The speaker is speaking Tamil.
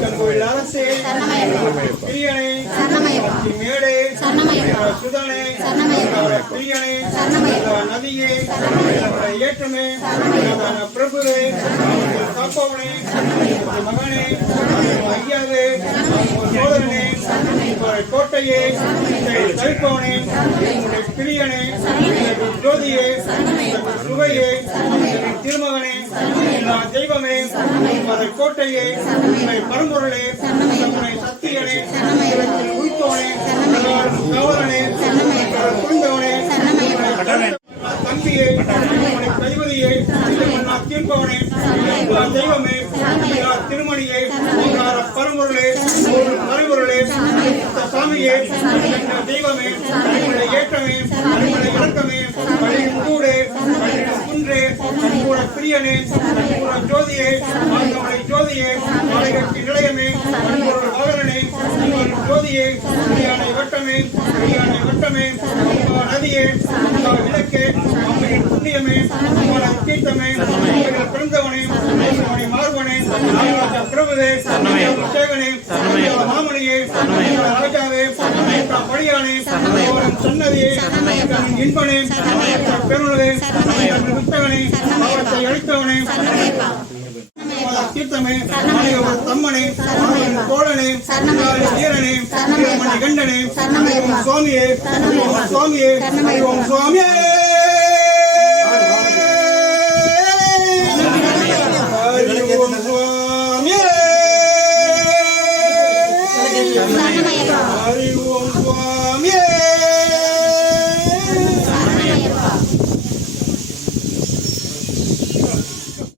முருகன் கோயில் அரசே பிரியனை மேடை சுதனை பிரியனை நதியே ஏற்றமே பிரபுவே காப்பவனை மகனே ஐயாவே சோதரனே கோட்டையே தவிப்பவனே பிரியனே ஜோதியே சுவையே நம்முடைய கோட்டையே நம்முடைய பரம்பொருளே சத்தியனே நம்முடைய உயிர்த்தோனே கவலனே புரிந்தவனே தம்பியே பதிபதியே தீர்ப்பவனே தெய்வமே திருமணியே பரம்பொருளே மறைபொருளே சாமியே தெய்வமே ஏற்றமே இறக்கமே குன்றே பிரியனே கூட ஜோதியே ஆண்டவனை ஜோதியே மாலைகட்டி நிலையமே அன்பொருள் வாகனனே உங்கள் ஜோதியே பிரியானை வட்டமே பிரியானை வட்டமே உங்கள் நதியே உங்கள் விளக்கே அம்மையின் புண்ணியமே தீர்த்தமே பிறந்தவனே மார்பனே பிரபுதே சேகனே மாமணியே ராஜாவே சன்னதியே இன்பனே பெருளே புத்தகனே அவற்றை அளித்தவனே தீர்த்தமே தம்மனே தோழனே வீரனே கண்டனே சுவாமியே சுவாமியே சுவாமியே ஹரி ஓம் சுவாமியே